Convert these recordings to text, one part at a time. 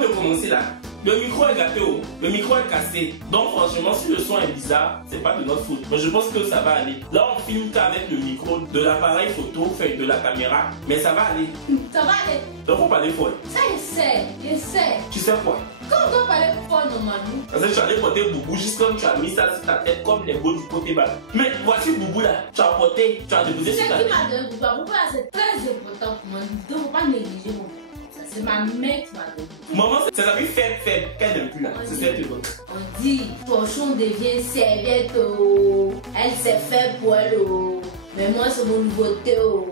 de commencer là, le micro est gâté, oh. Le micro est cassé. Donc franchement, si le son est bizarre, c'est pas de notre faute. Mais je pense que ça va aller. Là, on filme qu'avec le micro de l'appareil photo, fait de la caméra. Mais ça va aller. Ça va aller. Donc faut parler fort. Ça, je sais. Tu sais quoi? Quand on doit parler fort normalement. Parce que tu allais porter Boubou juste comme tu as mis ça sur ta tête comme les beaux du côté bas. Mais voici Boubou là. Tu as porté, tu as déposé sur ta tête. C'est qui m'a donné Boubou? Boubou là, c'est très important pour moi. Donc, faut pas négliger mon. C'est ma mère qui m'a donné. Maman, c'est la vie faible qu'elle n'aime plus là. C'est celle qui donne. On dit, torchon devient serviette, oh. Elle s'est faite pour elle, oh. Mais moi, c'est mon nouveauté, oh.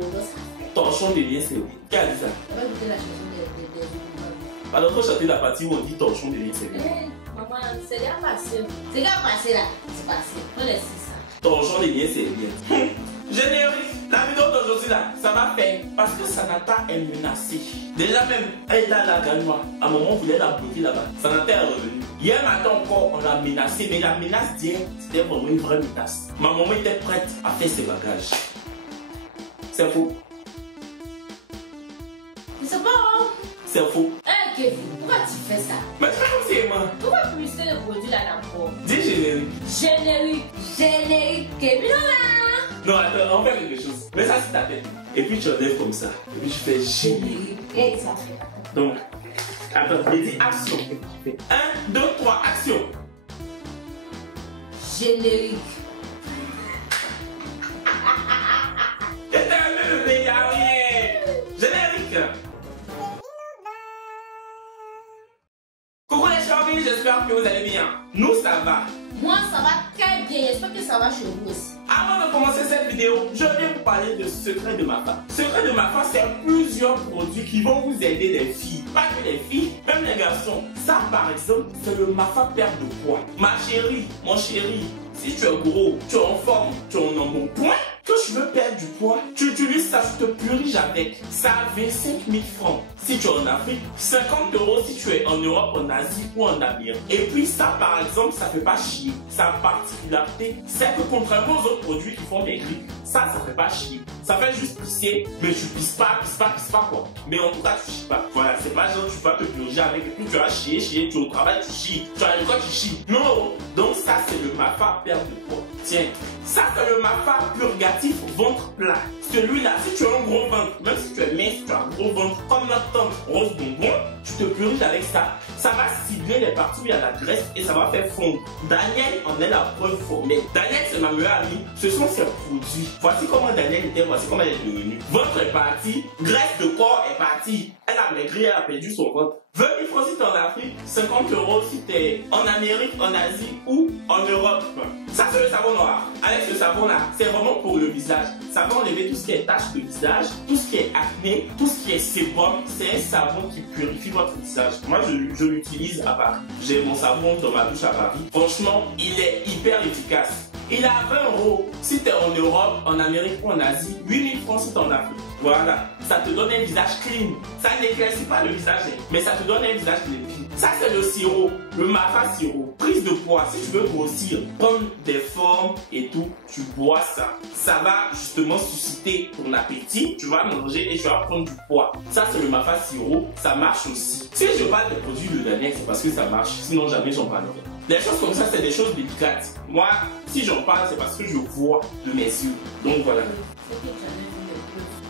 Torchon devient serviette. Qui a dit ça? On va écouter la chanson des alors, faut chanter la partie où on dit torchon devient serviette. Maman, c'est déjà passé. C'est déjà passé là. C'est passé. On laisse ça. Torchon devient serviette. Générique, la vidéo d'aujourd'hui là, ça va faire parce que Sanata est menacée. Déjà même, elle est à la gagnoire. À un moment, on voulait la bloquer là-bas. Sanata est revenue. Hier matin encore, on l'a menacée, mais la menace d'hier, c'était vraiment une vraie menace. Ma maman était prête à faire ses bagages. C'est faux. C'est bon. C'est faux. Kevin, pourquoi tu fais ça? Mais tu fais comme c'est moi. Pourquoi publiciter le produit là d'abord? Dis générique. Générique. Kevin là. Non, attends, on fait quelque chose. Mets ça sur ta tête. Et puis tu enlèves comme ça. Et puis tu fais générique. Et ça fait. Donc, attends, dis action. 1, 2, 3, action. Générique. Éternel, mais y'a rien. Générique. Coucou les chéris, j'espère que vous allez bien. Nous, ça va. Moi, ça va très bien. J'espère que ça va chez vous aussi. Avant de commencer cette vidéo, je viens vous parler de Secret de ma femme. Secret de ma femme, c'est plusieurs produits qui vont vous aider les filles. Pas que les filles, même les garçons. Ça, par exemple, c'est le Mafa perte de poids. Ma chérie, mon chéri, si tu es gros, tu es en forme, tu es en bon point, que tu veux perdre du poids, tu utilises ça, tu te purges avec. Ça a 25 000 francs si tu es en Afrique, 50 € si tu es en Europe, en Asie ou en Amérique. Et puis ça, par exemple, ça fait pas chier. Sa particularité, c'est que contrairement aux autres produits qui font des grippes, ça fait pas chier. Ça fait juste pisser, mais tu pisses pas quoi. Mais en tout cas, tu chies pas. Voilà, c'est pas genre tu vas te purger avec et puis tu vas chier, tu es au travail, tu chies, tu as l'école, tu chies. Non, donc ça c'est le Mafa perte de poids. Tiens, ça c'est le Mafa purgatif ventre plat. Celui-là, si tu as un gros ventre, même si tu es mince, tu as un gros ventre comme notre tante Rose Bonbon, tu te purges avec ça. Ça va cibler les parties où il y a la graisse et ça va faire fondre. Daniel en est la preuve formelle. Daniel, c'est ma meilleure amie. Ce sont ses produits. Voici comment Daniel était, voici comment elle est devenue. Ventre est parti, graisse de corps est partie. Elle a maigri, elle a perdu son ventre. 20 000 francs si t'es en Afrique, 50 € si t'es en Amérique, en Asie ou en Europe. Ça c'est le savon noir. Avec ce savon là, c'est vraiment pour le visage. Ça va enlever tout ce qui est taches de visage, tout ce qui est acné, tout ce qui est sébum. C'est un savon qui purifie votre visage. Moi je l'utilise à Paris. J'ai mon savon dans ma douche à Paris. Franchement, il est hyper efficace. Il a 20 € si t'es en Europe, en Amérique ou en Asie, 8 000 francs si t'es en Afrique. Voilà, ça te donne un visage clean. Ça n'éclaircit pas le visage, mais ça te donne un visage clean. Ça c'est le sirop, le Mafa sirop. Prise de poids, si tu veux grossir, prendre des formes et tout, tu bois ça. Ça va justement susciter ton appétit, tu vas manger et tu vas prendre du poids. Ça c'est le Mafa sirop, ça marche aussi. Si je parle des produits de Daniel, c'est parce que ça marche, sinon jamais j'en parlerai. Les choses comme ça, c'est des choses délicates. Moi, si j'en parle, c'est parce que je vois de mes yeux. Donc voilà.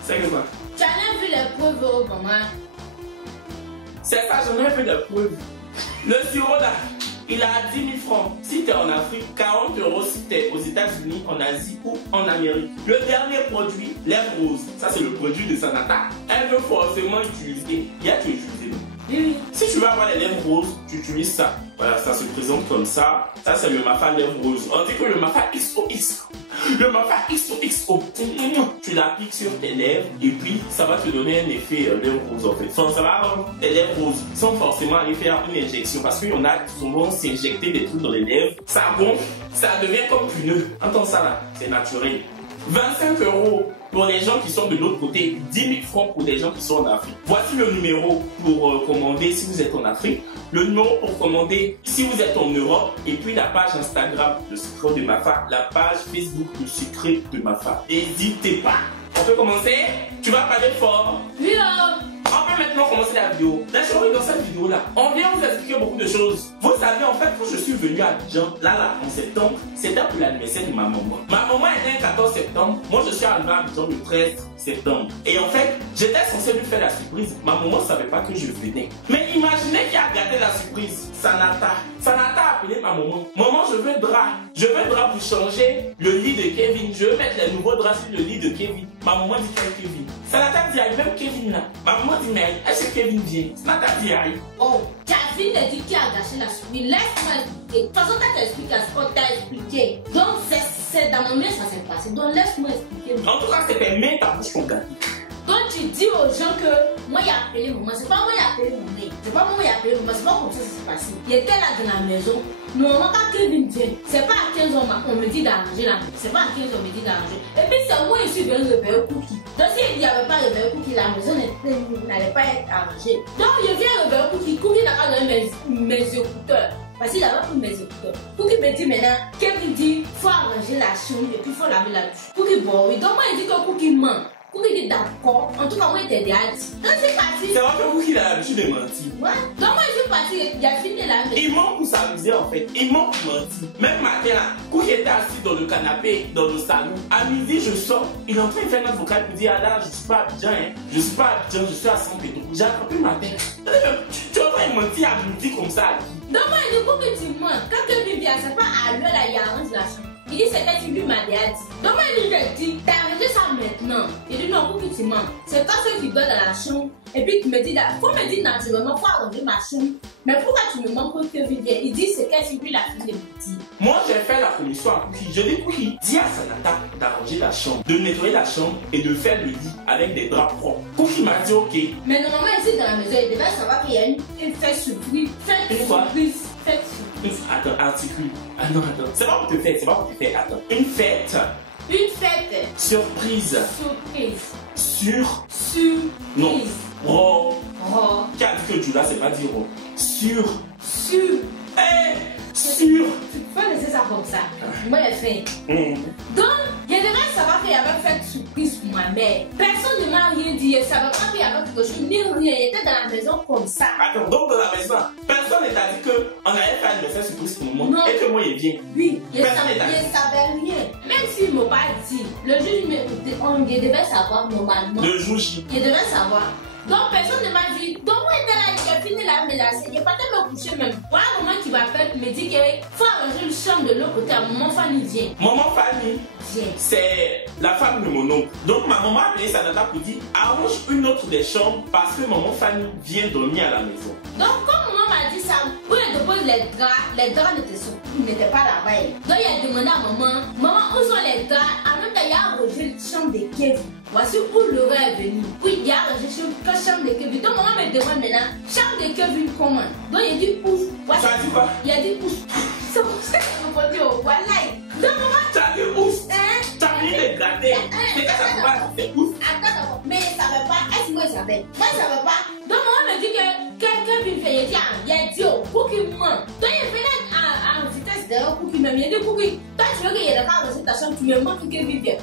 C'est que quoi? Tu en as vu les preuves, oh maman. C'est ça, j'en ai vu les preuves. Le sirop là, il a 10 000 francs si tu es en Afrique, 40 € si tu es aux États-Unis, en Asie ou en Amérique. Le dernier produit, lèvres roses. Ça, c'est le produit de Sanata. Elle veut forcément utiliser. Il y a tu utilisé. Oui. Si tu veux avoir les lèvres roses, tu utilises ça. Voilà, ça se présente comme ça. Ça, c'est le Mafa lèvres roses. On dit que le Mafa XOX. Le Mafa XOXO. Tu l'appliques sur tes lèvres et puis ça va te donner un effet lèvres roses en fait. Enfin, ça va rendre tes lèvres roses sans forcément aller faire une injection parce qu'il y en a qui vont s'injecter des trucs dans les lèvres. Ça gonfle, ça devient comme puneux. Entends ça là, c'est naturel. 25 € pour les gens qui sont de l'autre côté, 10 000 francs pour les gens qui sont en Afrique. Voici le numéro pour commander si vous êtes en Afrique, le numéro pour commander si vous êtes en Europe, et puis la page Instagram, le secret de Mafa, la page Facebook, le secret de Mafa. N'hésitez pas. On peut commencer? Tu vas parler fort? Oui, on peut maintenant commencer la vidéo. La chérie, dans cette vidéo, vidéo-là, on vient vous expliquer beaucoup de choses. Vous savez, en fait, quand je suis venu à Abidjan, là, en septembre, c'était pour l'anniversaire de ma maman. Ma maman est née le 14 septembre, moi je suis arrivé à Abidjan le 13 septembre. Et en fait, j'étais censé lui faire la surprise. Ma maman ne savait pas que je venais. Mais imaginez qui a gâté la surprise. Sanata. Sanata a appelé ma maman. Maman, je veux drap. Je veux drap pour changer le lit de Kevin. Je veux mettre les nouveaux draps sur le lit de Kevin. Ma maman dit qu'il y a Kevin. Sanata dit aïe, même Kevin là. Ma maman dit mais aïe, est-ce que Kevin vient? Sanata dit aïe. Oh, Kevin a dit qui a gâché la surprise. Laisse-moi expliquer. De toute façon, t'as expliqué. Donc, c'est dans mon main ça s'est passé. Donc, laisse-moi expliquer. En tout cas, c'était même ta bouche qu'on gâte. Donc tu dis aux gens que moi il a appelé maman, c'est pas moi il a appelé mon mec, c'est pas moi il a appelé maman, c'est pas comme ça que ça s'est passé. Il était là dans la maison, normalement quand Kevin vient, c'est pas à 15h on me dit d'arranger la maison, c'est pas à 15h on me dit d'arranger. Et puis c'est moi je suis venu réveiller Cookie. Donc s'il n'y avait pas réveillé Cookie, la maison n'allait pas être arrangée. Donc je viens réveiller Cookie, Cookie n'a pas donné mes écouteurs. Parce qu'il avait pris mes écouteurs. Cookie me dit maintenant, Kevin dit, faut arranger la chambre et puis faut laver la douche. Cookie bon oui, donc moi il dit que Cookie ment. Cookie dit d'accord, en tout cas moi il était déjà dit. Donc c'est parti. C'est vrai que Cookie a l'habitude de mentir. Ouais. Donc moi je suis parti, il a fini la maison. Il ment pour s'amuser en fait, il ment pour mentir. Même matin là, Cookie était assis dans le canapé, dans le salon. À midi je sors, il est en train de faire notre vocal pour dire ah là je suis pas à Abidjan, hein. Je suis pas à Abidjan, je suis à San Pedro. J'ai attrapé ma tête. Tu es en train de mentir à midi comme ça à qui? Donc moi je dis Cookie tu mens. Quand Kevin vient, c'est pas à lui là, il arrange la chambre. Il dit c'est que tu lui m'as déjà dit. Donc moi je lui ai dit, t'as arrangé ça maintenant. Il dit non, Cookie tu mens. C'est toi seul qui dois dans la chambre. Et puis tu me dis, faut me dire naturellement, faut arranger ma chambre. Mais pourquoi tu me mens que Kevin vient? Il dit c'est que tu lui la fille de petit. Moi j'ai fait la commission à Cookie. Je dis Cookie, dis à Sanata d'arranger la chambre, de nettoyer la chambre et de faire le lit avec des draps propres. Cookie m'a dit ok. Mais normalement ici dans la maison, il devait savoir qu'il y a une fête surprise. Fête surprise. Fête surprise. Attends, articule. Ah non, attends. C'est pas pour te faire, c'est pas pour te faire. Attends. Une fête. Une fête. Surprise. Surprise. Surprise. Non. Ro. Ro. Qui a dit que Julia c'est pas dire ro. Sur. Sur. Tu peux laisser ça comme ça. Moi j'ai fait. Donc, je devais savoir qu'il y avait fait surprise pour ma mère. Personne ne m'a rien dit. Je ne savais pas qu'il y avait quelque chose, ni rien. Il était dans la maison comme ça. Attends, donc dans la maison, personne ne t'a dit qu'on allait faire une surprise pour moi et que moi il vient. Oui, je ne savais rien. Même s'il ne m'a pas dit, le juge je devais savoir normalement. Le juge. Je devais savoir. Donc personne ne m'a dit, donc moi j'étais là, j'ai fini la mélasse, j'ai pas me coucher même. Voilà un moment qui m'appelle, me dit qu'il faut arranger une chambre de l'autre côté, maman Fanny vient. Maman Fanny, c'est la femme de mon oncle. Donc ma maman a appelé Sanata pour dire, arrange une autre des chambres parce que maman Fanny vient dormir à la maison. Donc comme maman m'a dit ça, pour elle dépose les draps n'étaient pas là-bas. Donc il a demandé à maman, où sont les draps? En même temps il a arrangé la chambre de Kevin. Voici où l'heure est venue. Puis il y a arrangé la chambre de Kevin. Donc maman me demande maintenant, chambre de Kevin comment? Donc il a dit où? Ça a dit quoi? Il a dit où? C'est pour ça qu'il m'a dit oh voilà. Donc maman. Ça a dit où? Ça a dit les gâter. C'est que ça va c'est où? Attends d'abord. Mais il ne savait pas. Est-ce que moi je savais? Moi je ne savais pas. Donc maman me dit que Kevin fait. Il a dit oh pour qu'il ment. Donc il fait là en vitesse derrière pour qu'il me vienne. Il a dit pour qu'il. Toi tu veux qu'il y ait la carte de ta chambre, tu me montres que Kevin vient.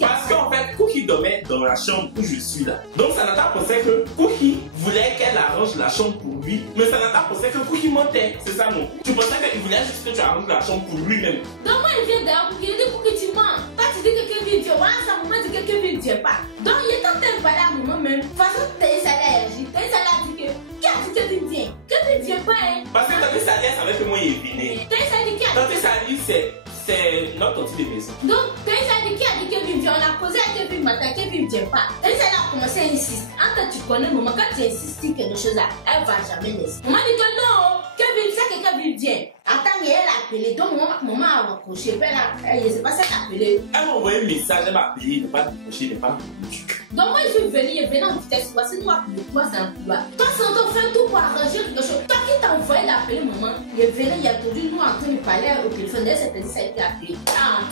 Parce qu'en fait, Cookie dormait dans la chambre où je suis là. Donc Sanata pensait que Cookie voulait qu'elle arrange la chambre pour lui. Mais Sanata pensait que Cookie mentait. C'est ça mon. Tu pensais qu'il voulait juste que tu arranges la chambre pour lui-même. Donc moi il vient derrière Cookie, il dit Cookie tu mens. Toi tu dis que Kevin vient. Voilà sa maman dit que Kevin ne vient pas. Donc il est en train de parler à maman même. De toute façon, Taïs a réagi. Taïs a dit que qui a dit que Kevin vient? Kevin vient pas hein. Parce que Taïs savait que moi il venait. Taïs a dit qui a dit? Taïs a dit c'est notre tante de maison. Donc, Taïs a dit qui a dit Kevin vient? On a posé à Kevin matin, Kevin ne vient pas. Taïs a commencé à insister. Quand tu connais maman, quand tu insistes quelque chose là, elle va jamais laisser. Maman dit que non, Kevin, c'est que Kevin vient. Attends, elle a appelé. Donc, maman a raccroché. Elle ne sait pas si elle a appelé. Elle m'a envoyé un message, elle m'a appelé, il n'est pas décroché, il n'est pas venu. Donc, moi, je suis venue en vitesse. Voici nous appeler. Toi, c'est un couloir. Toi, c'est en fait tout pour arranger quelque chose. Toi qui t'as envoyé d'appeler maman, il est venu, il a entendu nous en train de parler au téléphone. Elle s'est dit, ça a été appelé.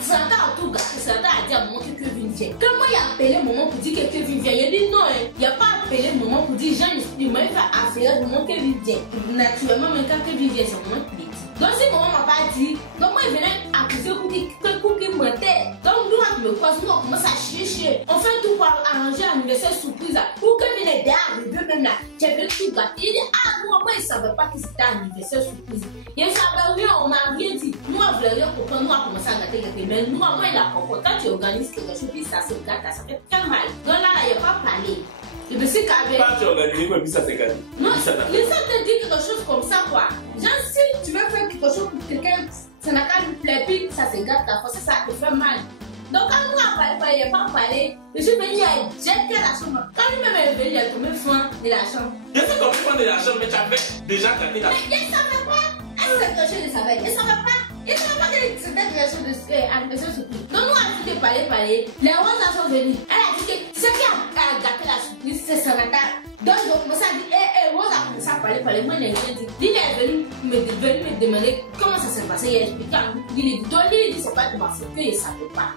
Santa a tout gâté. Santa a dit à maman que Kevin vient. Quand moi, il a appelé maman pour dire que Kevin vient, il a dit non, il n'a pas appelé maman pour dire, Jean, il m'a fait affaire, maman, Kevin vient. Naturellement, même quand Kevin vient, c'est maman qui dit. Donc, si maman m'a pas dit, donc moi, il venait accuser Cookie mentait. Donc, nous, avec le poste, nous, on commence à chier. On fait tout pour arranger un anniversaire surprise. Pour Kevin est derrière, même là. J'ai fait tout gâté. Il dit, ah, nous, on savait pas que c'était un anniversaire surprise. Il ne savait rien, on n'a rien dit. Nous, on voulait rien comprendre, nous, on a commencé à gâter quelqu'un. Mais nous, moi, il a compris. Quand tu organises quelque chose, puis ça se gâte, ça fait très mal. Donc là, il n'y a pas parlé. Et puis c'est qu'avec. Quand tu organises, puis ça se gâte. Non, il essaie de dire quelque chose comme ça, quoi. Genre, si tu veux faire quelque chose pour quelqu'un, ça n'a qu'à lui plaire, puis ça se gâte, la fois, ça te fait mal. Donc quand nous on a parlé, il n'a pas parlé, je suis venu à jeter la chambre. Quand lui-même est venu, il a tombé fin de la chambre. Je sais tombé fin de la chambre, mais tu avais déjà gâté la chambre. Mais il ne savait pas. Est-ce que quelque chose il savait? Il ne savait pas. Il ne savait pas que c'était quelque chose de anniversaire surprise. Donc nous on a dit de parler. Les roses sont venus. Elle a dit que ce qui a gâté la surprise, c'est Sanata. Donc ils ont commencé à dire, Rose a commencé à parler. Moi il n'a rien dit. Il est venu me demander comment ça s'est passé. Il a expliqué à nous. Il dit, c'est pas de ma faute, qu'il ne savait pas.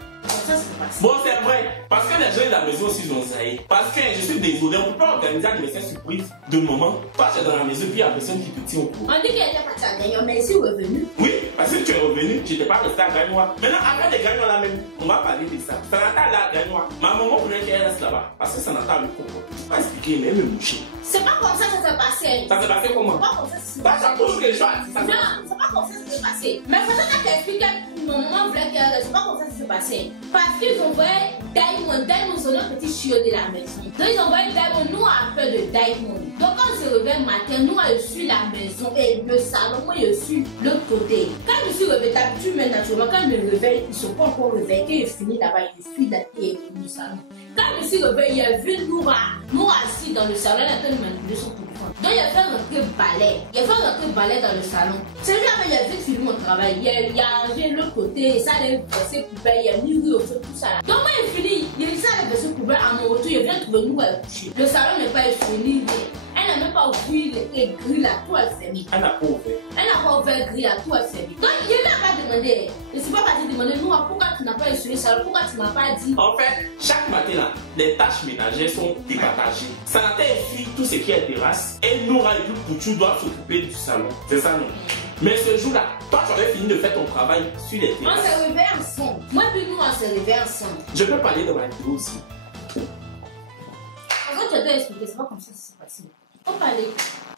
Bon, c'est vrai, parce que les gens de la maison aussi ont zaï. Parce que je suis désolé, on ne peut pas organiser un anniversaire surprise de moment. Toi, tu es dans la maison, puis il y a personne qui te tient au courant. On dit qu'elle était partie à Gagnon, mais ici, revenu. Oui, parce que tu es revenu, tu n'étais pas resté à Gagnois. Maintenant, après les Gagnois là même, on va parler de ça. Sanata là, Gagnois. Ma maman voulait qu'elle reste là-bas. Parce que Sanata me comprend. Je ne peux pas expliquer, mais elle me moucher. C'est pas comme ça que ça s'est passé. Ça s'est passé comment? C'est pas comme ça que ça s'est passé. Ça touche les choses. Non, c'est pas comme ça que ça s'est passé. Mais pendant que t'expliques que mon maman voulait qu'elle reste, c'est pas comme ça que ça s'est passé. Parce qu'ils ont envoyé Diamond. Diamond, c'est notre petit chiot de la maison. Donc ils ont envoyé Diamond. Nous, on a peur de Diamond. Donc quand on se réveille le matin, nous, on suit la maison et le salon. Moi, je suis l'autre côté. Quand je suis réveillée, d'habitude, mais naturellement, quand je me réveille, ils ne sont pas encore réveillés. Quand je finis là-bas, je suis dans le salon. Quand je suis réveillée, il y a vu Noura assis dans le salon, elle a en train de manipuler son téléphone. Donc il a fait rentrer balai. Il a fait rentrer balai dans le salon. Celui-là, il a vite fini mon travail. Il a rangé l'autre côté, ça allait verser poubelle, il a mis au feu, tout ça là. Donc moi, il finit, il a dit ça allait verser poubelle à mon retour, il vient trouver nous à coucher. Le salon n'est pas fini. Elle n'a même pas ouvert les grilles là, tout est fermé. Elle n'a pas ouvert. Elle n'a pas ouvert les grilles là, tout est fermé. Donc il n'a pas demandé. Je ne suis pas parti demander, nous, pourquoi tu n'as pas essuyé le salon, pourquoi tu ne m'as pas dit. En fait, chaque matin là, les tâches ménagères sont départagées. Sanata effuie tout ce qui est terrasse et Noura et Pouchou doivent s'occuper du salon. C'est ça non? Mais ce jour-là, toi tu avais fini de faire ton travail sur les terrasses. On s'est réveillés ensemble. Moi et nous on s'est réveillés ensemble. Je peux parler de ma vidéo aussi. Avant tu as expliqué, c'est pas comme ça que c'est passé. Faut parler.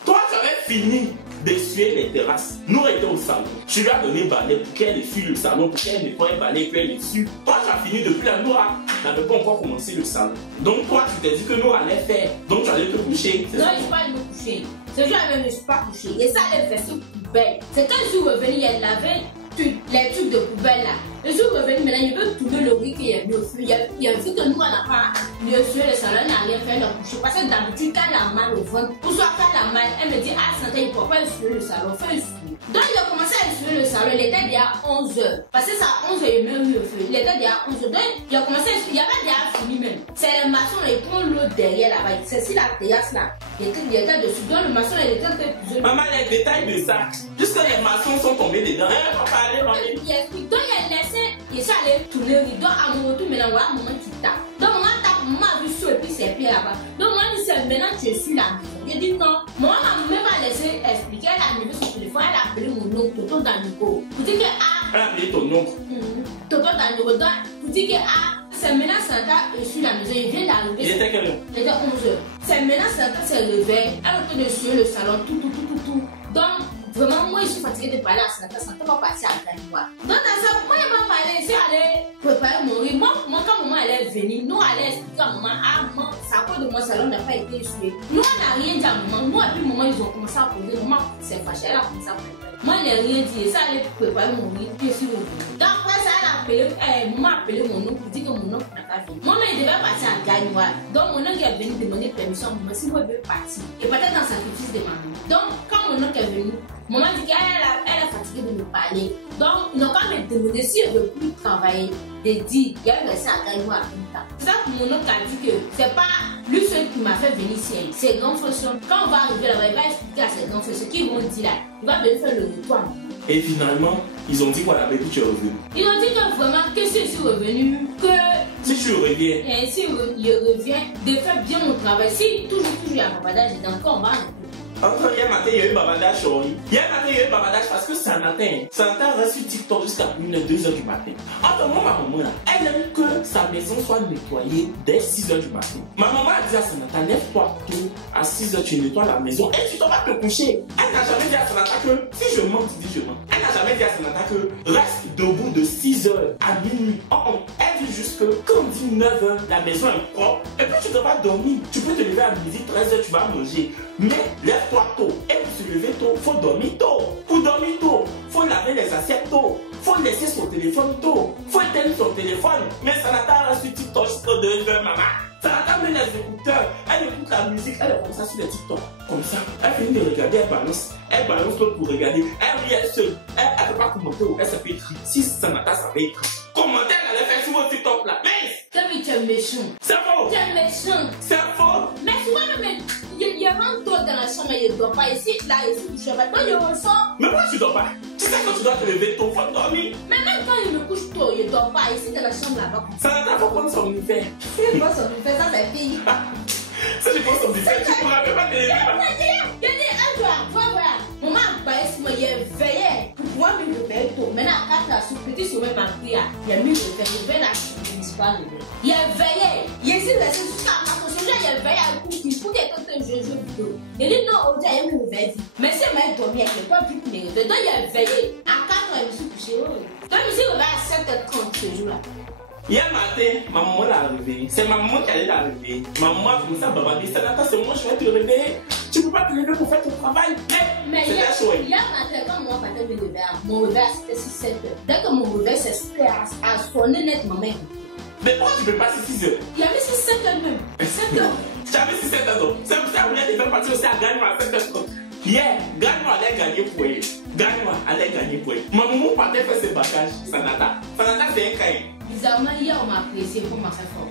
Toi tu avais fini d'essuyer les terrasses. Nous étions au salon. Tu lui as donné balai pour qu'elle essuie le salon, pour qu'elle nettoie un balai, qu'elle essuie. Toi tu as fini depuis la Noura n'avait pas encore commencé le salon. Donc toi tu t'es dit que nous allait faire. Donc tu allais te coucher. Non, je ne suis pas allée me coucher. Ce jour-là même, je ne suis pas couchée. Et ça allait faire ce poubelle. C'est quand je suis revenue, elle lavait les trucs de poubelle là. Je suis revenue maintenant, je veux trouver le riz qu'il y a mis au feu. Il y a vu que nous, on n'a pas mieux sur le salon, on n'a rien fait, on a couché. Parce que d'habitude, quand elle a mal au ventre, ou soit quand elle a mal, elle me dit, ah, Santé, il ne faut pas essuyer le salon, fais essuyer. Donc, il a commencé à essuyer le salon, il était déjà 11h. Parce que ça, 11h, il met mis au feu. Il était déjà 11h. Donc, il a commencé à essuyer, il n'y avait déjà fini même. C'est les maçons, ils prennent l'eau derrière là-bas. C'est si la terrasse là, il était dessus. Donc, le maçon, il était en train de. Maman, les détails de ça, jusque les maçons sont tombés dedans. Il faut parler, maman. Donc, il a laissé, il s'est allé tourner le rideau à mon retour, maintenant, voilà, maman qui tape. Donc, maman tape, maman a vu sur et puis ses pieds là-bas. Donc, maman dit, c'est maintenant tu es sur la maison. J'ai dit non. Maman m'a même pas laissé expliquer, elle a mis son téléphone, elle a appelé mon oncle, Toto Danico. Pour dire que, ah. Elle a appelé ton oncle. Toto Danico. Donc, pour dire que, ah, c'est maintenant Santa est sur la maison, il vient d'arriver. Il était quelle heure? Il était 11h. C'est maintenant Santa s'est réveillé, elle est en train de suivre le salon, tout. Donc, vraiment, moi, je suis fatiguée de parler à Santa. Santa va passer à Gagnois. Donc, dans ça, moi, je vais parler, si elle allait préparer mon riz. Moi, quand maman elle est venue, nous, elle allait expliquer à maman, ah, maman, ça à cause de mon salon n'a pas été essuyé. Nous, on n'a rien dit à maman. Nous, et puis, maman, ils ont commencé à poser. Maman s'est fâchée, elle a commencé à préparer. Moi, elle n'a rien dit. Ça allait préparer mon riz, puis je suis revenue. Donc, après ça, elle a appelé, maman a appelé mon oncle pour dire que mon oncle n'a pas venu. Maman, il devait partir à Gagnois. Donc, mon oncle est venu demander permission à maman si moi, je veux partir. Et peut-être dans le sacrifice de maman. Donc, quand mon oncle est venu, maman dit qu'elle est fatiguée de me parler. Donc, ils n'ont pas me demandé si elle ne veut plus travailler. De dire, il y a versé à Gagnois à temps. C'est ça que mon oncle a dit que c'est pas lui seul qui m'a fait venir ici. C'est grand fonction. Quand on va arriver là-bas, il va expliquer à ses grands frères ce qu'ils vont dire là. Il va venir faire le retour. Et finalement, ils ont dit quoi la bébé, tu es revenu? Ils ont dit que vraiment, que si je suis revenu, que. Si tu reviens. Si il revient, de faire bien mon travail. Si toujours il y a un babadage, donc on va arrêter. Encore hier matin, il y a eu babadage. Hier matin, il y a eu babadage parce que Sanata reste sur TikTok jusqu'à 1h-2h du matin. En ce moment, ma maman, là, elle aime que sa maison soit nettoyée dès 6h du matin. Ma maman a dit à Sanata, lève-toi tôt, à 6h, tu nettoies la maison et tu t'en vas te coucher. Elle n'a jamais dit à Sanata que, si je mens, tu dis je mens. Elle n'a jamais dit à Sanata que reste debout de 6h à minuit. Elle dit juste que quand on dit 9h, la maison est propre et puis tu ne vas pas dormir. Tu peux te lever à midi, 13h, tu vas manger. Mais lève-toi tôt. Et pour se lever tôt, il faut dormir tôt. Pour dormir tôt, il faut laver les assiettes tôt. Il faut laisser son téléphone tôt. Il faut éteindre son téléphone. Mais Sanata reste sur TikTok jusqu'à 2h, maman. Sanata met les écouteurs. Elle écoute la musique. Elle est comme ça sur les TikTok. Comme ça. Elle finit de regarder, elle balance. Elle balance l'autre pour regarder. Elle rit elle seule. Elle ne peut pas commenter ou elle se fait écrire. Si Sanata savait écrire. Commenter, elle allait faire sur votre TikTok là. Mais tu es méchant. C'est faux. Tu es méchant. C'est faux. Mais tu vois, il rentre tôt dans la chambre et il ne dort pas. Ici, là, ici, tu ne pas. Il ressort. Mais pourquoi tu ne dors pas? Tu sais que tu dois te lever tôt, il faut dormir. Mais même quand il me couche tôt, il ne dort pas. Ici, dans la chambre là-bas. Sanata, il faut prendre son univers. C'est pas son univers, ça c'est fille. Ça, je prends son univers. Tu ne pourras même pas te lever. Il y a un jour, voilà. Maman a baillé sur moi, il est veillé pour pouvoir me lever tôt. Maintenant, à 4 heures, petit sur ma prière, il a mis le veillé là. Il est veillé. Il est resté jusqu'à 4 heures. Il est veillé à couper. Il faut qu'il y ait un jeu vidéo. Il dit non, aujourd'hui, il me réveille. Mais si elle m'a dormi, elle n'a pas pu me réveiller. Donc, il est veillé. À 4 heures, je me suis couché. Donc, je me suis réveillé à 7h30 ce jour-là. Hier matin, ma maman l'a réveillé. C'est ma maman qui allait la réveiller. Ma maman a commencé à bavarder. Sanata, c'est moi, je vais te réveiller. Tu ne peux pas te lever pour faire ton travail. Mais hier matin, quand moi, je me réveillais, mon réveil c'était 6-7h. Dès que mon réveil s'est à sonner net, ma mère. Mais pourquoi tu ne peux pas 6 heures? Il y avait 6-7h même. 7h. J'avais 6-7 heures. C'est pour ça que vous voulez faire partir aussi à Gagne-moi à 7h30. Hier, Gagne-moi allait gagner pour elle. Gagne-moi allait gagner pour elle. Ma maman partait faire ses bagages. Sanata, c'est un cahier. Bizarrement, hier, on m'a apprécié pour ma réforme.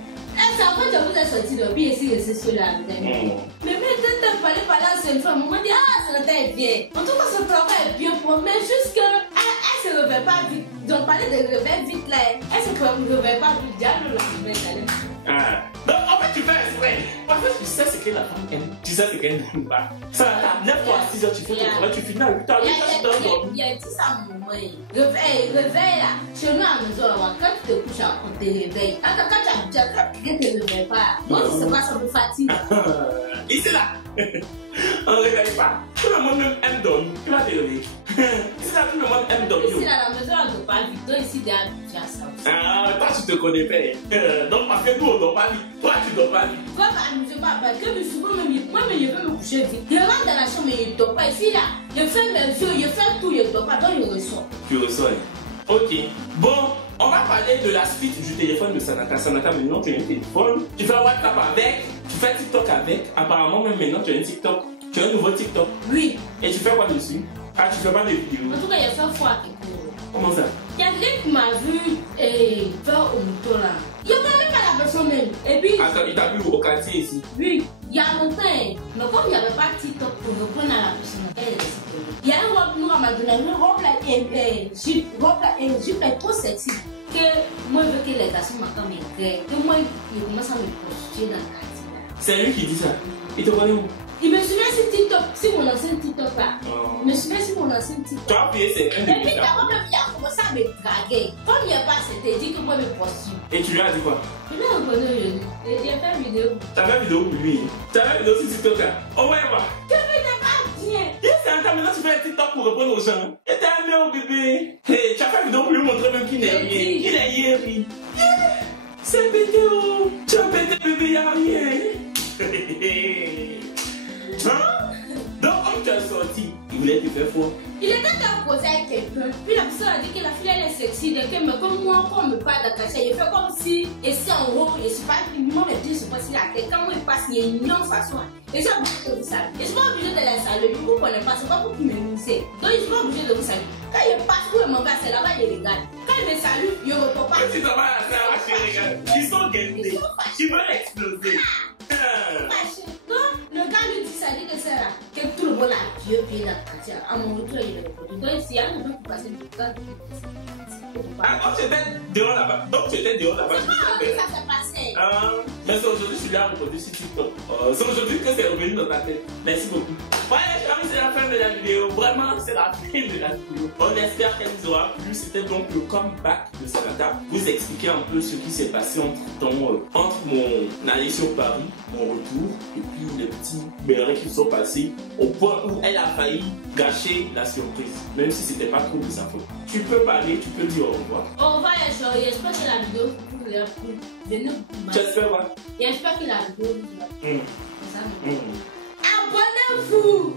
C'est après que je vous ai sorti de puis ici, c'est cela. Mais maintenant, il fallait parler à cette femme. On m'a dit, ah, Sanata est bien. En tout cas, son travail est bien pour moi. Mais juste que, elle ne se réveille pas vite. Donc, parler de réveil vite là. Elle ne se réveille pas vite. Diable, la réveille. Donc, en fait, tu fais exprès. Parce que tu sais ce que la femme aime. Tu sais ce qu'elle n'aime pas. Sanata, lève-toi à 6h, tu fais ton travail, tu finis à 8h. Il a dit ça à mon maman. Réveille là. Chez nous à la maison, quand tu te couches, on te réveille. Quand tu ne te réveilles pas, moi, je ne sais pas, ça me fatigue. Ici là, on ne réveille pas. Tout le monde même aime dormir. Tu vas te réveiller. Ici là, tout le monde aime dormir. Ici là, la maison, on ne dort pas vite. Donc ici, derrière, tu as ça aussi. Ah, toi, tu te connais pas. Donc, parce que nous, on ne dort pas vite. Toi, tu ne dors pas vite. Toi, je ne sais pas. Parce que souvent, moi, je veux me coucher vite. Je rentre dans la chambre et je ne dors pas. Ici là, je fais mes yeux, je fais tout, je ne dors pas. Donc, je ressors. Tu ressors. Ok. Bon. On va parler de la suite du téléphone de Sanata. Sanata, maintenant tu as un téléphone, tu fais WhatsApp avec, tu fais TikTok avec. Apparemment, même maintenant tu as un TikTok. Tu as un nouveau TikTok. Oui. Et tu fais quoi dessus? Ah, tu fais pas de vidéos. En tout cas, il y a 100 fois quelque chose. Comment ça? Il y a quelqu'un qui m'a vu faire au mouton là. Il n'y a même pas la personne même. Et puis. Attends, il t'a vu au quartier ici? Oui. Il y a longtemps. Mais comme il n'y avait pas de TikTok pour répondre à la personne, elle est restée. Il y a une robe noire à m'a donné. Une robe là, une jupe trop sexy. Que moi, je veux que les garçons m'entendent mes grès. Que moi, ils commencent à me prostituer dans le quartier. C'est lui qui dit ça? Il te connaît où? Il me souvient sur TikTok, sur mon ancien TikTok là. Il me souvient sur mon ancien TikTok. Tu as appuyé, c'est un de Et puis d'abord, il a commencé à me draguer. Comme il n'y a pas, c'était dit que moi, je me prostitue. Et tu lui as dit quoi? Je l'ai reconnu aujourd'hui. J'ai fait une vidéo. Tu as fait une vidéo pour lui? Tu as fait une vidéo sur TikTok là? Oh ouais, bah. Que il n'est pas bien. C'est un temps maintenant tu fais un TikTok pour répondre aux gens. Et t'es un mec au bébé. Hey, tu as fait une vidéo pour lui montrer même qu'il n'est rien. Qu'il est hier. C'est pété, oh. Tu as pété bébé, il n'y a rien. Hein? Donc, comme tu as sorti, il voulait te faire fort. Il était en cause avec quelqu'un. Puis la personne a dit que la fille elle est sexy. Mais comme moi, quand on me parle de cachet, il fait comme si, et si en haut, et si pas, moi, mes pieds se passent sur la tête. Quand moi, il passe, il y a une non façon. Et j'ai obligé de vous saluer. Et je suis pas obligé de la saluer. Vous ne connaissez pas, c'est pas pour qu'il me mincer. Donc, je suis pas obligé de vous saluer. Quand il passe, où il m'en va, c'est là-bas, il regarde. Quand il me salue, il ne retourne pas. Tu t'en vas à la salle, ils sont guettés. Tu veux exploser. Donc, le gars lui dit, ça dit que c'est là, que tout le monde a pied dans le quartier. À mon retour, il est reconnu. Donc, s'il y a un moment qui passe du temps, donc tu étais dehors là-bas. Donc tu étais dehors là-bas. C'est pas ça s'est passé. Mais c'est aujourd'hui que tu l'as reconnu sur TikTok. C'est aujourd'hui que c'est revenu dans ta tête. Merci beaucoup. Ouais, c'est la fin de la vidéo. Vraiment, c'est la fin de la vidéo. On espère qu'elle vous aura plu. C'était donc le comeback de Samantha. Vous expliquer un peu ce qui s'est passé entre mon aller sur Paris, mon retour, et puis les petits bérets qui sont passés au point où elle a failli gâcher la surprise. Même si c'était pas trop de sa faute. Tu peux parler, tu peux dire au revoir. Au revoir les gens. J'espère que la vidéo vous a plu. J'espère, ouais. J'espère que la vidéo vous a plu. Abonnez-vous.